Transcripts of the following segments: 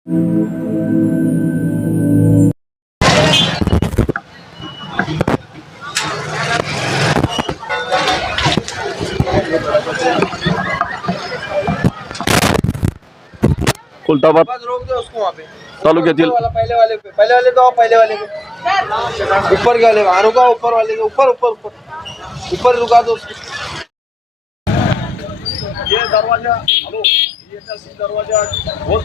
खुलताबाद रोक दो उसको वहाँ पे तालुक्यातील पहले वाले पे पहले वाले पे ऊपर के वाले वहाँ रुका ऊपर वाले के ऊपर ऊपर ऊपर ऊपर रुका दो उसको। ये दरवाजा हेलो ये दरवाजा बहुत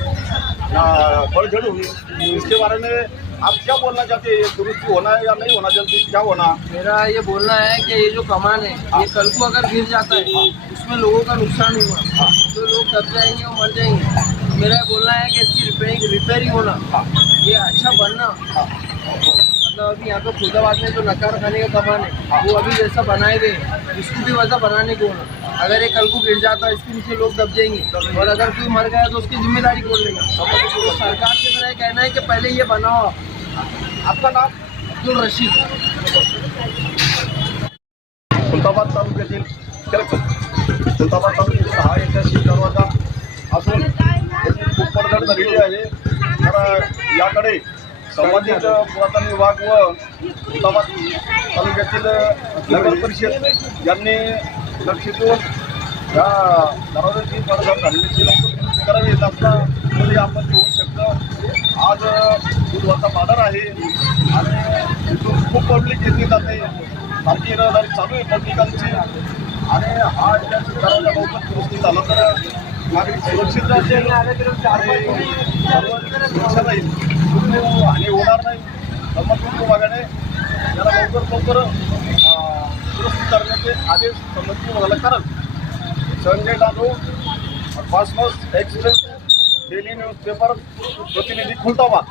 बड़झड़ हुई, इसके बारे में आप क्या बोलना चाहते हैं? ये दुरुस्ती होना है या नहीं होना, जल्दी क्या होना? मेरा ये बोलना है कि ये जो कमान है ये कल को अगर गिर जाता है उसमें लोगों का नुकसान हुआ तो लोग दब जाएंगे और मर जाएंगे। मेरा बोलना है कि इसकी रिपेयरिंग होना, ये अच्छा बनना, मतलब अभी यहाँ पे खुदाबाद में जो नकार खाने का कमान है वो अभी जैसा बनाए गए इसको भी वैसा बनाने को होना। अगर ये कल को गिर जाता है इसके नीचे लोग दब जाएंगे और अगर कोई मर गया तो उसकी जिम्मेदारी कौन लेगा? तो सरकार से मेरा कहना है कि पहले ये बनाओ। आपका नाम? अब्दुल रशीद, खुलताबाद तालुक्यातील खुलताबाद तालुक्यातील हा ऐतिहासिक दरवाजा असून खूप पडझड झालेली आहे। तर याकडे संबंधित पुरातन विभाग व खुलताबाद तालुक्यातील नगर परिषद यांनी लक्ष देऊन या दरवाजाची पडझड झालेली लवकर करावी असं आपण होऊ शकतं। आज बुधवारचा बाजार आहे आणि इथून खूप पब्लिक येते जाते, भारतीय रहदारी चालू आहे पब्लिकांची आणि हा दरवाजा लवकर दुरुस्ती झाला तर नागरिक सुरक्षित राहतील आणि सुरक्षा राहील, हानी होणार नाही। संबंधित विभागाने याला लवकर दुरुस्ती करण्याचे आदेश संबंधित विभागाला कराल। Sanjay Dadu, fast news express, daily newspaper प्रतिनिधी खुलताबाद।